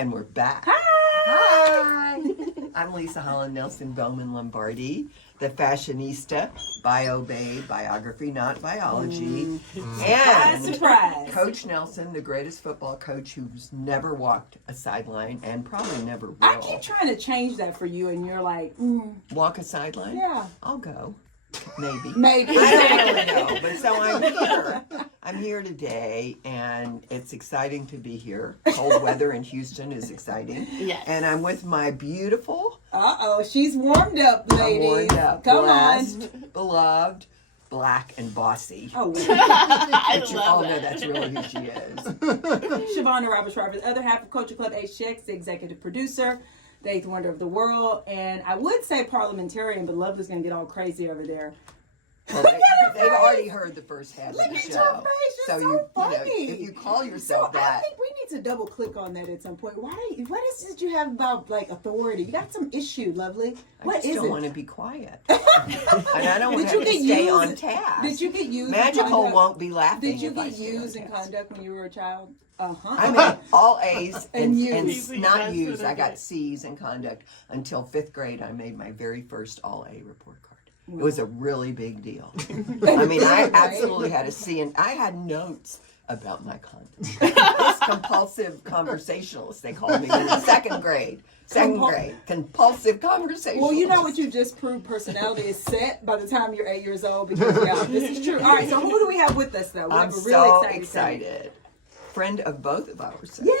And we're back. Hi! I'm Leisa Holland-Nelson Bowman Lombardi, the fashionista, bio babe, biography, not biology. And Surprise! Coach Nelson, the greatest football coach who's never walked a sideline and probably never will. I keep trying to change that for you, and you're like, Walk a sideline? yeah. I'll go. Maybe. Maybe. I don't really know, but so I'm here. I'm here today, and it's exciting to be here. Cold weather in Houston is exciting. Yes. And I'm with my beautiful, She's warmed up, ladies. I'm warmed up, Come blessed, beloved, black, and bossy. on. But you all love know that. that's really who she is. Shavonnah Schreiber, the other half of Culture Club HTX, the executive producer, the eighth wonder of the world, and I would say parliamentarian, but Lovely's going to get all crazy over there. Well, they've already heard the first half of the Look at show. your face, you're so funny. If you call So yourself I that, think we need to double click on that at some point. What is it you have about like authority? You got some issue, Lovely. What I just is don't it? want to be quiet. And I don't want to have to get stay used- on task. Did you get used? Magical in conduct? won't be laughing. Did you if I get stay on used in task. conduct when you were a child? I mean, all A's and U's. not U's. I got C's in conduct until 5th grade. I made my very first all A report card. It was a really big deal. I mean, I absolutely had a C, and I had notes about my conduct. This compulsive conversationalist, they called me in the 2nd grade. Compulsive conversationalist. Well, you know what you just proved, personality is set by the time you're 8 years old, because yeah, this is true. All right, so who do we have with us, though? We I'm have a so really excited. Friend of both of ours, Yay!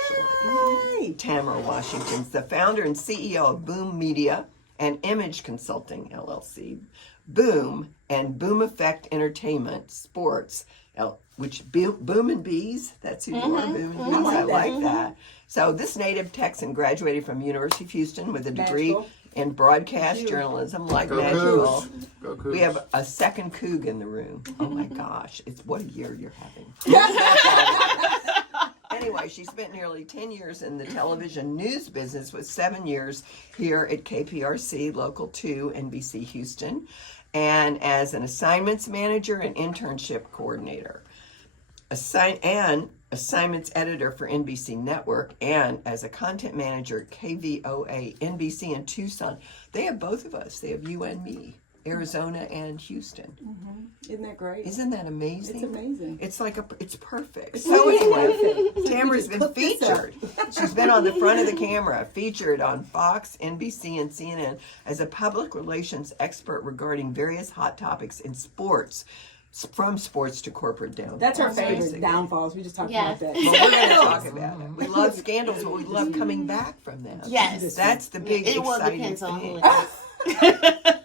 actually. Tamara Washington's the founder and CEO of Boom Media and Image Consulting, LLC. Boom and Boom Effect Entertainment Sports, which Boom and Bees, that's who you are, Boom and Bees, I like that. So this native Texan graduated from University of Houston with a degree in broadcast journalism, like magical. Go Cougs. We have a second Coug in the room. Oh my gosh, it's what a year you're having. Anyway, she spent nearly 10 years in the television news business with 7 years here at KPRC Local 2 NBC Houston, and as an assignments manager and internship coordinator, assignments editor for NBC Network, and as a content manager at KVOA NBC in Tucson. They have both of us. They have you and me. Arizona and Houston. Isn't that great? Isn't that amazing? It's amazing. It's perfect. So anyway, Tamara's been Look this featured. She's been on the front of the camera, featured on Fox, NBC, and CNN as a public relations expert regarding various hot topics in sports, from sports to corporate downfalls. That's our favorite, basically. downfalls. We just talked about that. Well, we're going to talk about it. We love scandals, but we love coming back from them. Yes. That's the big It will exciting depends on thing. who it is.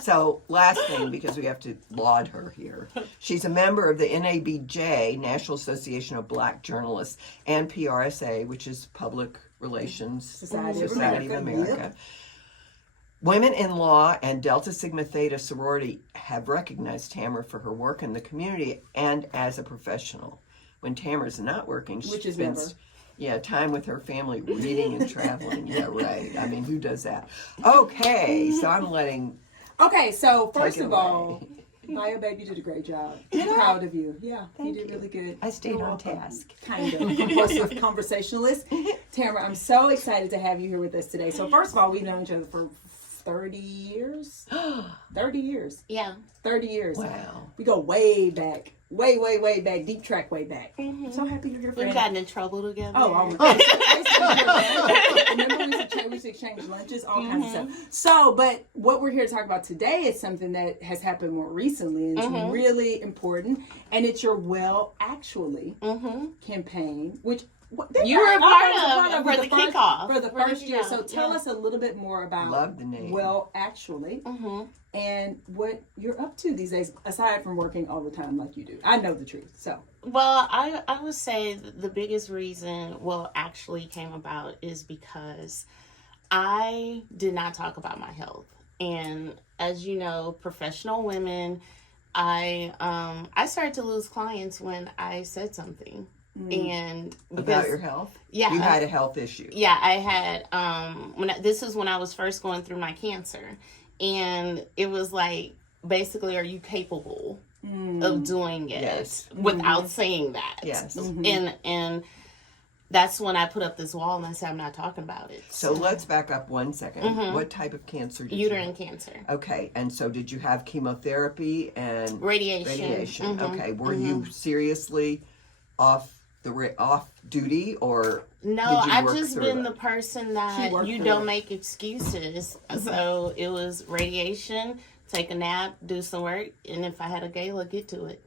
So, last thing, because we have to laud her here. She's a member of the NABJ, National Association of Black Journalists, and PRSA, which is Public Relations Society of of America. America. Women in Law and Delta Sigma Theta sorority have recognized Tamara for her work in the community and as a professional. When Tamara's not working, she Which is spends time with her family, reading and traveling. Yeah, right. I mean, who does that? Okay, so I'm letting... Okay, so first Take it of all, Maya, baby, you did a great job. I'm proud of you. Yeah, you did really good. I stayed on task. Kind of compulsive conversationalist. Tamara, I'm so excited to have you here with us today. So first of all, we've known each other for 30 years. 30 years. Yeah. 30 years. Wow. We go way back. Way back. Deep track way back. I'm so happy you're here, friend. We've gotten in trouble together. Remember we used to exchange lunches, all kinds of stuff. So, but what we're here to talk about today is something that has happened more recently, and it's really important, and it's your Well Actually campaign, which you were a part of for the kickoff. For the first year. So tell us a little bit more about Love the name. Well Actually and what you're up to these days, aside from working all the time like you do. I know the truth, so. Well, I would say the biggest reason Well Actually came about is because I did not talk about my health. And as you know, professional women, I started to lose clients when I said something. And About your health? Yeah. You had a health issue. Yeah, I had, this is when I was first going through my cancer. And it was like, basically, are you capable of doing it Yes. without saying that? Yes. And that's when I put up this wall and I said, I'm not talking about it. So let's back up 1 second. What type of cancer did you Uterine have? cancer. Okay, and so did you have chemotherapy and Radiation. Okay, were you seriously off duty, or No, did you I've work just through been it? the person that you don't make excuses. So it was radiation, take a nap, do some work, and if I had a gala, get to it.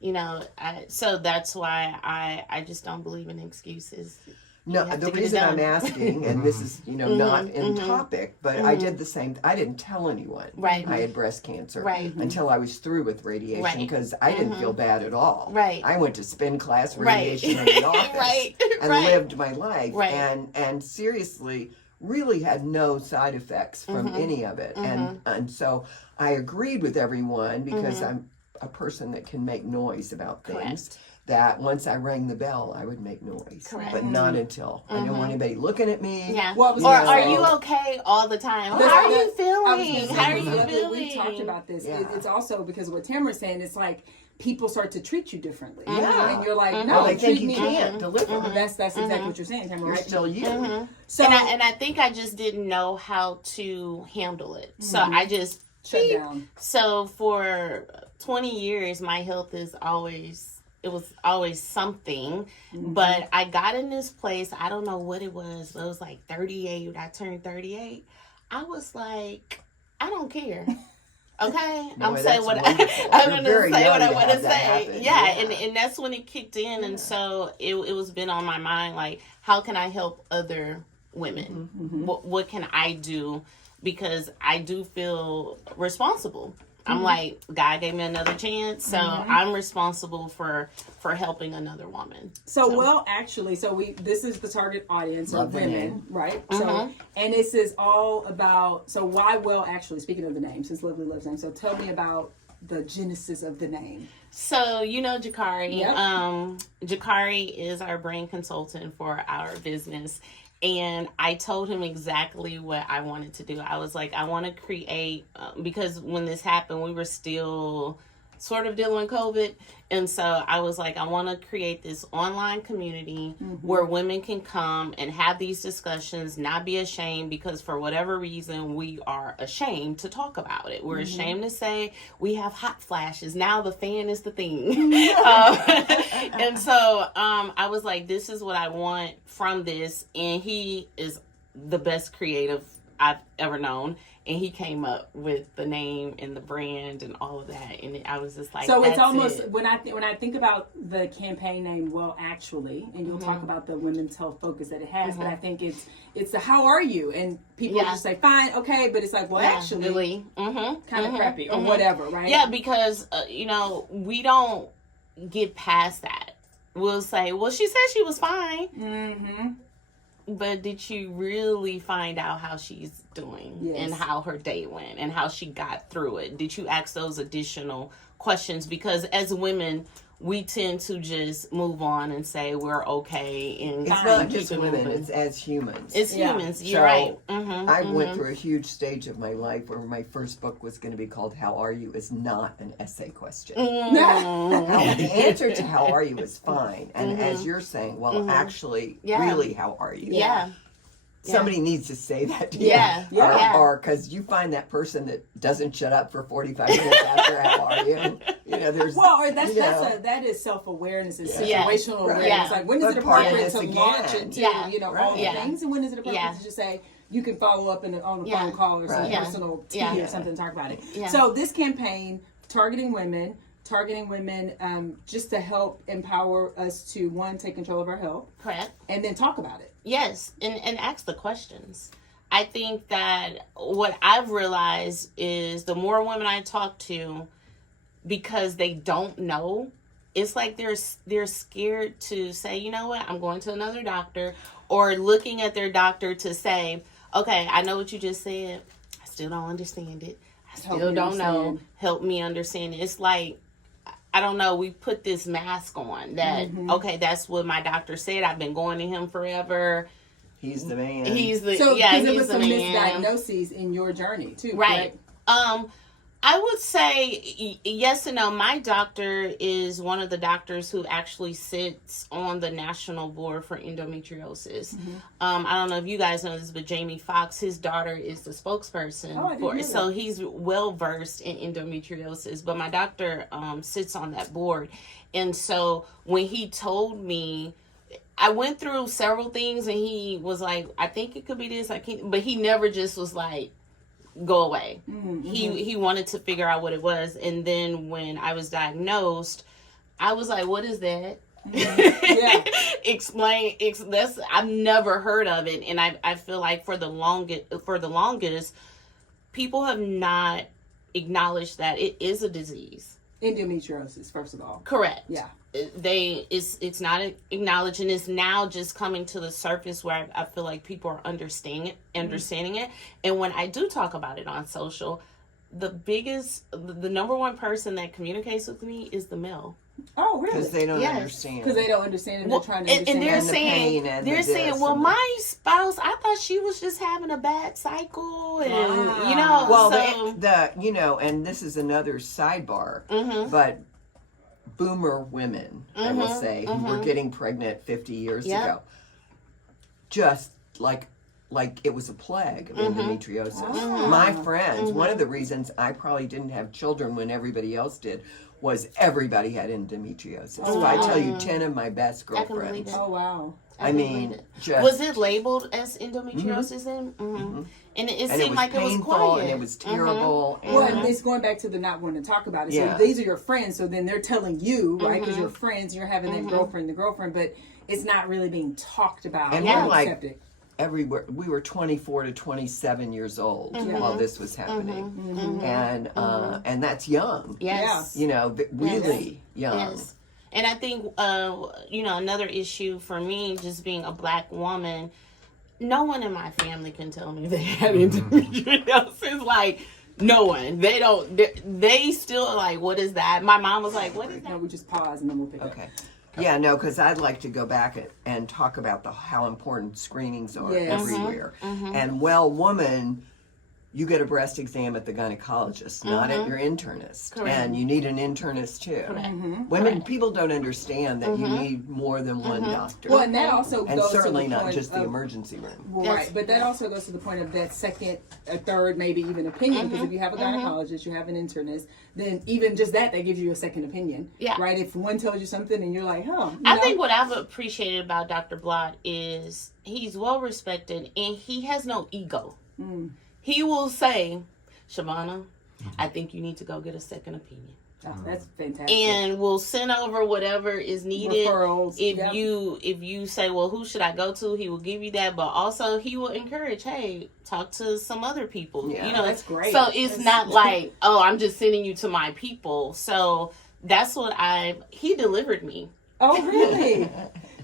You know, so that's why I just don't believe in excuses. No, the reason I'm asking, and this is, not in topic, but I did the same. I didn't tell anyone I had breast cancer until I was through with radiation, because I didn't feel bad at all. I went to spin class radiation in the office and lived my life, and seriously really had no side effects from any of it. And so I agreed with everyone, because I'm a person that can make noise about things. That once I rang the bell, I would make noise, but not until. I didn't want anybody looking at me. Yeah. Well, are you okay all the time? How are you feeling? How are you feeling? We talked about this. It's also because of what Tamara's saying. It's like people start to treat you differently. And you're like, no, they think you me. can't deliver. That's exactly what you're saying, Tamara. You're Right? still you. So and I think I just didn't know how to handle it. So I just shut down. So for 20 years, my health is always something, but I got in this place, I don't know what it was, but it was like 38, I turned 38. I was like, I don't care. Okay? I'm saying what I'm going to say what I want to say. Yeah, and that's when it kicked in, and so it was been on my mind, like, how can I help other women? What can I do? Because I do feel responsible. I'm like, God gave me another chance, so I'm responsible for helping another woman. So actually, this is the target audience of women, right? Mm-hmm. So, and this is all about, so why well actually, speaking of the name, since Lovely loves name, so tell me about the genesis of the name. So, Jakari. Yep. Jakari is our brand consultant for our business. And I told him exactly what I wanted to do. I was like, I want to create, because when this happened, we were still sort of dealing with COVID. And so I was like, I want to create this online community where women can come and have these discussions, not be ashamed, because for whatever reason, we are ashamed to talk about it. We're ashamed to say we have hot flashes. Now the fan is the thing. And so I was like, this is what I want from this. And he is the best creative I've ever known. And he came up with the name and the brand and all of that, and I was just like, so it's almost when I think about the campaign name, well, actually, and you'll talk about the women's health focus that it has, but I think it's the how are you, and people just say fine, okay, but it's like, well, actually, kind of crappy or whatever, right? Yeah, because we don't get past that. We'll say, well, she said she was fine. But did you really find out how she's doing and how her day went and how she got through it? Did you ask those additional questions? Because as women, we tend to just move on and say we're okay. And it's not just women, it's as humans. It's humans, you're right. I went through a huge stage of my life where my first book was going to be called How Are You is not an essay question. The answer to how are you is fine. And as you're saying, well, actually, really, how are you? Yeah. Somebody needs to say that to you. Or because you find that person that doesn't shut up for 45 minutes after how are you. There's that is self-awareness and situational awareness. Like, when is it appropriate to launch into all the things, and when is it appropriate to just say you can follow up on a phone call or some personal tea or something to talk about it. So this campaign targeting women just to help empower us to, one, take control of our health, correct, and then talk about it. Yes, and ask the questions. I think that what I've realized is the more women I talk to, because they don't know, it's like they're scared to say, you know what, I'm going to another doctor, or looking at their doctor to say, okay, I know what you just said, I still don't understand it, I still don't know, help me understand it. It's like, I don't know, we put this mask on that, okay, that's what my doctor said, I've been going to him forever. He's the man. Because it was some misdiagnoses in your journey too, right? I would say yes and no. My doctor is one of the doctors who actually sits on the national board for endometriosis. I don't know if you guys know this, but Jamie Foxx, his daughter, is the spokesperson for it. So he's well versed in endometriosis. But my doctor sits on that board. And so when he told me, I went through several things and he was like, I think it could be this, I can't, but he never just was like, go away. He wanted to figure out what it was. And then when I was diagnosed, I was like, what is that? Explain. I've never heard of it. And I feel like for the longest, people have not acknowledged that it is a disease. Endometriosis, first of all. Correct. Yeah. It's not acknowledged, and it's now just coming to the surface where I feel like people are understanding it. And when I do talk about it on social, the number one person that communicates with me is the male. Oh, really? Because they don't understand. Because they don't understand, and they're trying to understand. And they're saying, well, my spouse, I thought she was just having a bad cycle, and Well, so, and this is another sidebar, but boomer women, I will say, who were getting pregnant 50 years ago, just like it was a plague of endometriosis. My friends, one of the reasons I probably didn't have children when everybody else did was everybody had endometriosis. So I tell you, 10 of my best girlfriends. Oh, wow. I mean, was it labeled as endometriosis then? And it seemed like it was quiet. And it was terrible. Well, and it's going back to the not wanting to talk about it. So these are your friends, so then they're telling you, right? Because you're friends, you're having that girlfriend, but it's not really being talked about. And we're like everywhere. We were 24 to 27 years old while this was happening, and that's young. Yes, really young. Yes. And I think another issue for me, just being a black woman, no one in my family can tell me they had endometriosis. Like, no one. They don't. They still are like, what is that? My mom was like, what is that? No, we just pause and then we'll pick up. Okay. Yeah, no, because I'd like to go back and talk about how important screenings are everywhere. And woman, you get a breast exam at the gynecologist, not at your internist. Correct. And you need an internist too. Correct. People don't understand that you need more than one doctor. Well, and that also and goes certainly to the not point just of, the emergency room. Right, but that also goes to the point of that second, a third, maybe even opinion. Because if you have a gynecologist, you have an internist, then even just that gives you a second opinion. Yeah. Right. If one tells you something and you're like, I think what I've appreciated about Dr. Blott is he's well respected and he has no ego. He will say, Shavonnah, I think you need to go get a second opinion. Oh, that's fantastic. And we'll send over whatever is needed. Referrals. If you say, well, who should I go to? He will give you that, but also he will encourage, hey, talk to some other people. Yeah, that's great. So it's not like, oh, I'm just sending you to my people. So that's what he delivered me. Oh, really?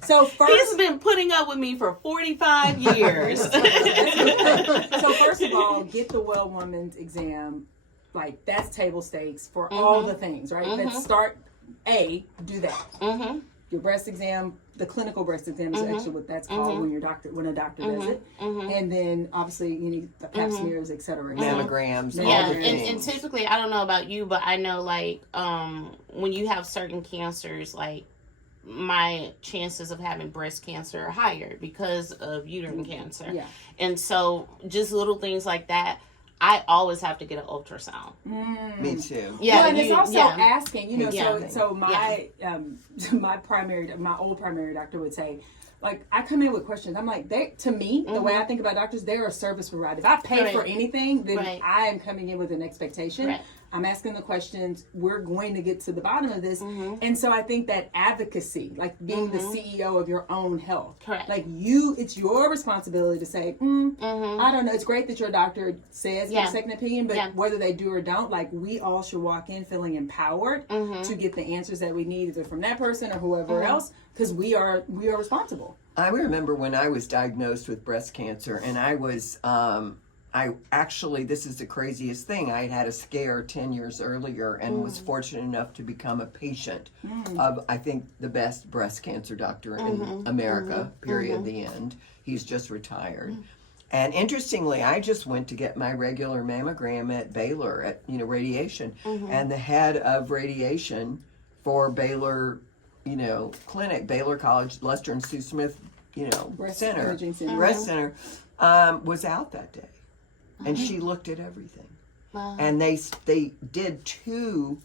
So he's been putting up with me for 45 years. So first of all, get the Well Woman's exam. Like, that's table stakes for all the things, right? Let's start, do that. Your breast exam, the clinical breast exam is actually what that's called when a doctor does it. And then, obviously, you need the pap smears, et cetera. Mammograms, Yeah, all the things. and typically, I don't know about you, but I know, like, when you have certain cancers, like, my chances of having breast cancer are higher because of uterine cancer. Yeah. And so, just little things like that, I always have to get an ultrasound. Me too. Yeah, well, and it's also asking, so my my old primary doctor would say, like, I come in with questions. I'm like, to me, the way I think about doctors, they're a service provider. If I pay for anything, then I am coming in with an expectation. Right. I'm asking the questions. We're going to get to the bottom of this. And so I think that advocacy, like being the CEO of your own health, like it's your responsibility to say, I don't know. It's great that your doctor says get a second opinion, but whether they do or don't, like, we all should walk in feeling empowered to get the answers that we need, either from that person or whoever else, because we are responsible. I remember when I was diagnosed with breast cancer, and I was, this is the craziest thing. I had a scare 10 years earlier and was fortunate enough to become a patient of, I think, the best breast cancer doctor in America, period, the end. He's just retired. And interestingly, I just went to get my regular mammogram at Baylor at radiation, and the head of radiation for Baylor, clinic, Baylor College, Lester and Sue Smith, Breast center, imaging center. breast center, was out that day, and she looked at everything, and they did 2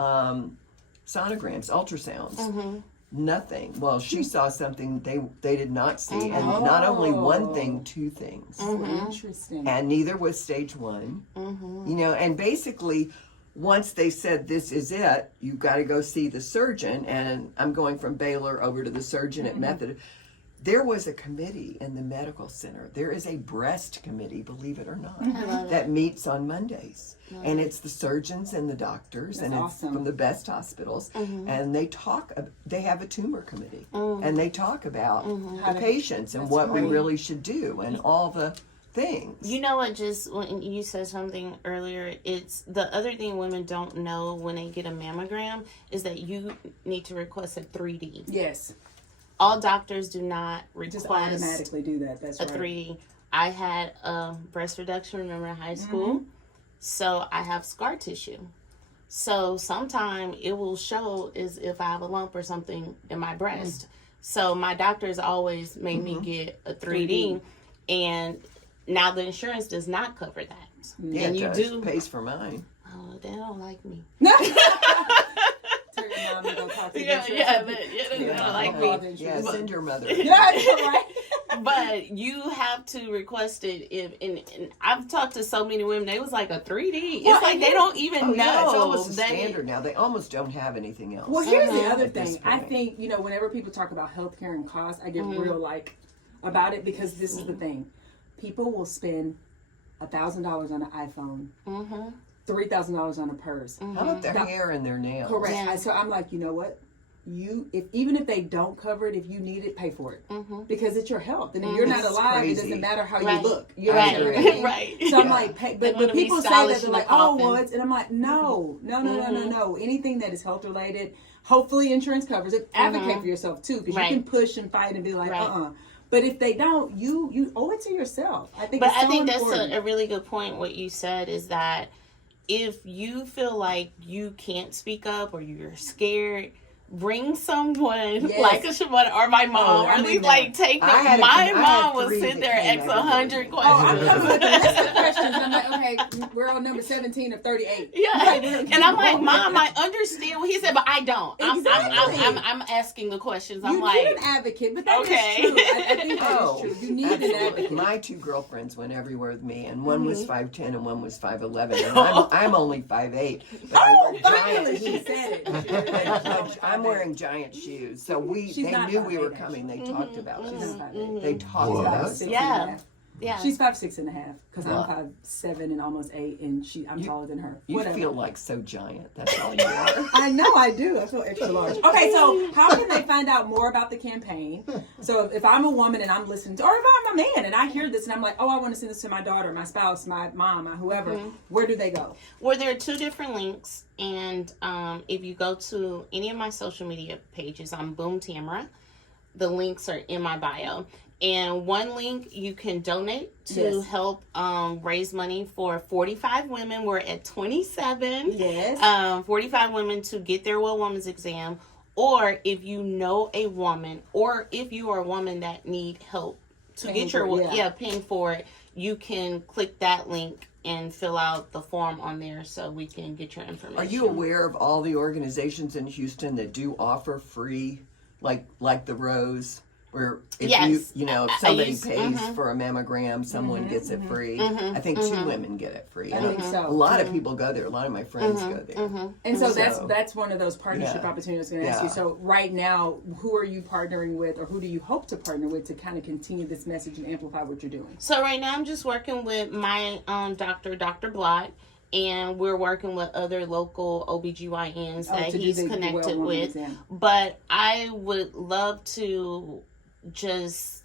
sonograms, ultrasounds. Nothing. Well, she saw something they did not see, and not only one thing, 2 things. Interesting. And neither was stage 1. And basically, once they said this is it, you've got to go see the surgeon. And I'm going from Baylor over to the surgeon at Method. There was a committee in the medical center. There is a breast committee, believe it or not, that meets on Mondays. And it's the surgeons and the doctors, and it's from the best hospitals. And they have a tumor committee. And they talk about the patients and what we really should do and all the things. You know what, just when you said something earlier, it's the other thing women don't know when they get a mammogram is that you need to request a 3D. Yes. All doctors do not request Just automatically do that. That's a right. 3D. I had breast reduction, remember, in high school. So I have scar tissue. So sometime it will show as if I have a lump or something in my breast. So my doctors always made me get a 3D. And now the insurance does not cover that. Yeah, and it you pays for mine. Oh, they don't like me. Tell your mom to go talk to the They insurance. don't like me. Yeah, send your mother. Right. But you have to request it and I've talked to so many women, they was like a 3D. It's like they don't even know. Yeah, it's almost the that standard now. They almost don't have anything else. Well, here's the other at this thing. I point. think, whenever people talk about healthcare and cost, I get real about it because this is the thing. People will spend $1,000 on an iPhone, $3,000 on a purse. How about their hair and their nails? Correct. Yeah. So I'm like, you know what? Even if they don't cover it, if you need it, pay for it because it's your health. And if you're not It's alive, crazy. it doesn't matter how Right. you look. You know Right. what I mean? Right. So I'm like, pay, but wanna people be say stylish that they're in like, the oh, coffin. well, and I'm like, no. Anything that is health related, hopefully insurance covers it. Advocate for yourself too, because Right. you can push and fight and be like, Right. But if they don't, you owe it to yourself. I think. But it's so I think important. that's a really good point. What you said is that if you feel like you can't speak up or you're scared, bring someone like a Shavonnah or my mom, or at least like take them. My mom will sit there and ask 100 I'm questions. coming with the list of questions. And I'm like, okay, we're on number 17 of 38. Yeah, and I'm like, Mom, I understand what he said, but I don't. Exactly. I'm asking the questions. I'm You like, need an advocate, but that okay. is true. I think that is true. You need an absolutely. advocate. My 2 girlfriends went everywhere with me, and one was 5'10" and one was 5'11", and I'm only 5'8". But I wear Finally, giant she shoes. said it. I'm wearing giant shoes, so She's they not knew we 5'8", were coming. They talked about She's us. not 5'8". They talked What? about us. 6 Yeah. and a half. yeah. She's 5'6.5" because I'm 5'7" and almost 8, and I'm taller than her. You Whatever. feel like so giant. That's all you are. I know I do. I feel extra large. Okay, so how can they find out more about the campaign? So if I'm a woman and I'm listening to, or if I'm a man and I hear this and I'm like, oh, I want to send this to my daughter, my spouse, my mom, my whoever, where do they go? Well, there are 2 different links, and if you go to any of my social media pages, I'm Boom Tamara. The links are in my bio. And one link you can donate to help raise money for 45 women. We're at 27. Yes. 45 women to get their Well Woman's exam. Or if you know a woman, or if you are a woman that need help to Paying get your for it, paying for it, you can click that link and fill out the form on there so we can get your information. Are you aware of all the organizations in Houston that do offer free, like the Rose? Where if Yes. if somebody use- pays for a mammogram, someone gets it free. I think 2 women get it free. I And think so. a lot of people go there. A lot of my friends go there. And so So- that's one of those partnership Yeah. opportunities I was going to ask you. Yeah. So right now, who are you partnering with, or who do you hope to partner with to kind of continue this message and amplify what you're doing? So right now I'm just working with my doctor, Dr. Blott, and we're working with other local OBGYNs that to do he's the connected well-woman with. exam. But I would love to just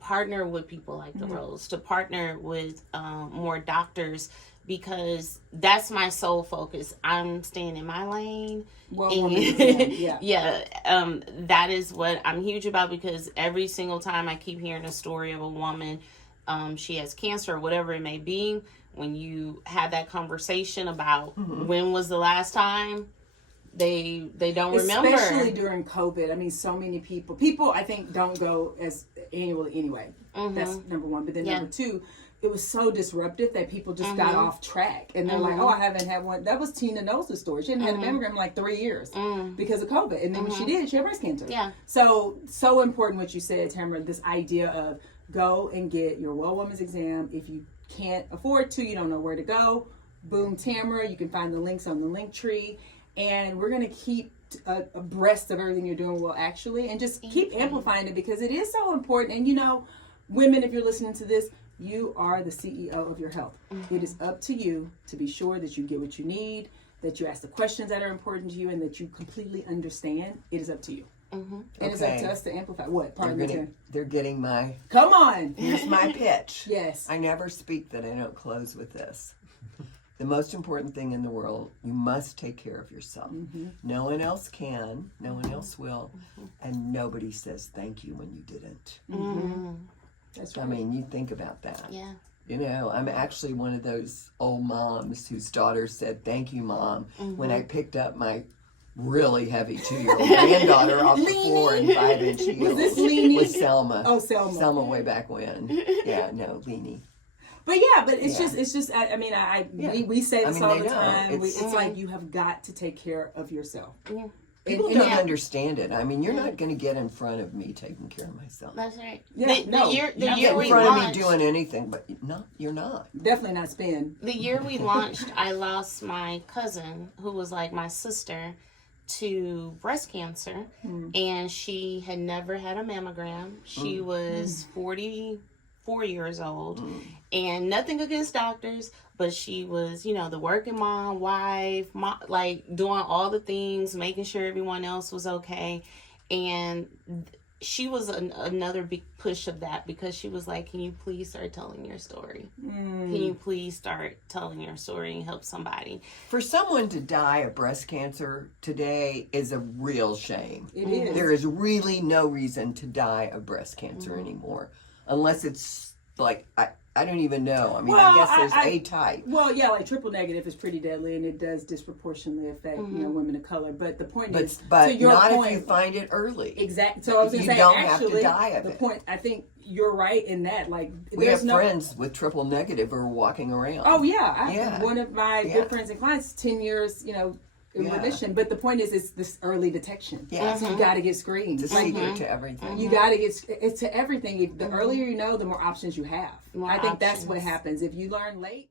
partner with people like the Rose, to partner with more doctors, because that's my sole focus. I'm staying in my lane. Well-woman exam, yeah. That is what I'm huge about, because every single time I keep hearing a story of a woman she has cancer or whatever it may be, when you have that conversation about when was the last time, they don't remember. Especially during COVID. I mean, so many people I think don't go as annually anyway. That's number one. But then number two, it was so disruptive that people just got off track. And they're like, oh, I haven't had one. That was Tina Knowles' story. She hadn't had a mammogram in like 3 years because of COVID. And then when she did, she had breast cancer. Yeah. So important what you said, Tamara, this idea of go and get your well woman's exam. If you can't afford to, you don't know where to go, boom, Tamara. You can find the links on the link tree. And we're going to keep abreast of everything you're doing well, actually, and just keep amplifying it because it is so important. And, you know, women, if you're listening to this, you are the CEO of your health. It is up to you to be sure that you get what you need, that you ask the questions that are important to you, and that you completely understand. It is up to you. And it's up to us to amplify. What? They're getting my... Come on. Here's my pitch. Yes. I never speak that I don't close with this. The most important thing in the world, you must take care of yourself. No one else can, no one else will, and nobody says thank you when you didn't. That's right. I mean, you think about that. Yeah. You know, I'm actually one of those old moms whose daughter said, thank you, Mom, when I picked up my really heavy 2-year-old granddaughter off the floor in 5-inch heels. Was this Leanie? With Selma. Oh, Selma. Selma way back when. Yeah, no, Leanie. But it's just, I mean, we say this all the time. It's like you have got to take care of yourself. People don't understand it. I mean, you're not going to get in front of me taking care of myself. That's right. Yeah, The year Get we in front launched, of me doing anything, but you're not. Definitely not spin. the year we launched, I lost my cousin, who was like my sister, to breast cancer, and she had never had a mammogram. She was 44 years old, and nothing against doctors, but she was, you know, the working mom, wife, like doing all the things, making sure everyone else was okay. And she was another big push of that, because she was like, can you please start telling your story? Can you please start telling your story and help somebody? For someone to die of breast cancer today is a real shame. It is. There is really no reason to die of breast cancer anymore, unless it's like, I don't even know. I mean, I guess there's a type. Well, yeah, like triple negative is pretty deadly, and it does disproportionately affect women of color. But the point is, but to your not point, if you find it early. Exactly. So I was going to say, don't actually, have to die of the it. point. I think you're right in that. Like, We there's have friends with triple negative who are walking around. Oh yeah, one of my good friends and clients, 10 years, you know, in remission. But the point is, it's this early detection. Yeah. So you got to get screened. It's a secret to everything. You got to it's to everything. The earlier you know, the more options you have. More I think that's options. what happens. If you learn late.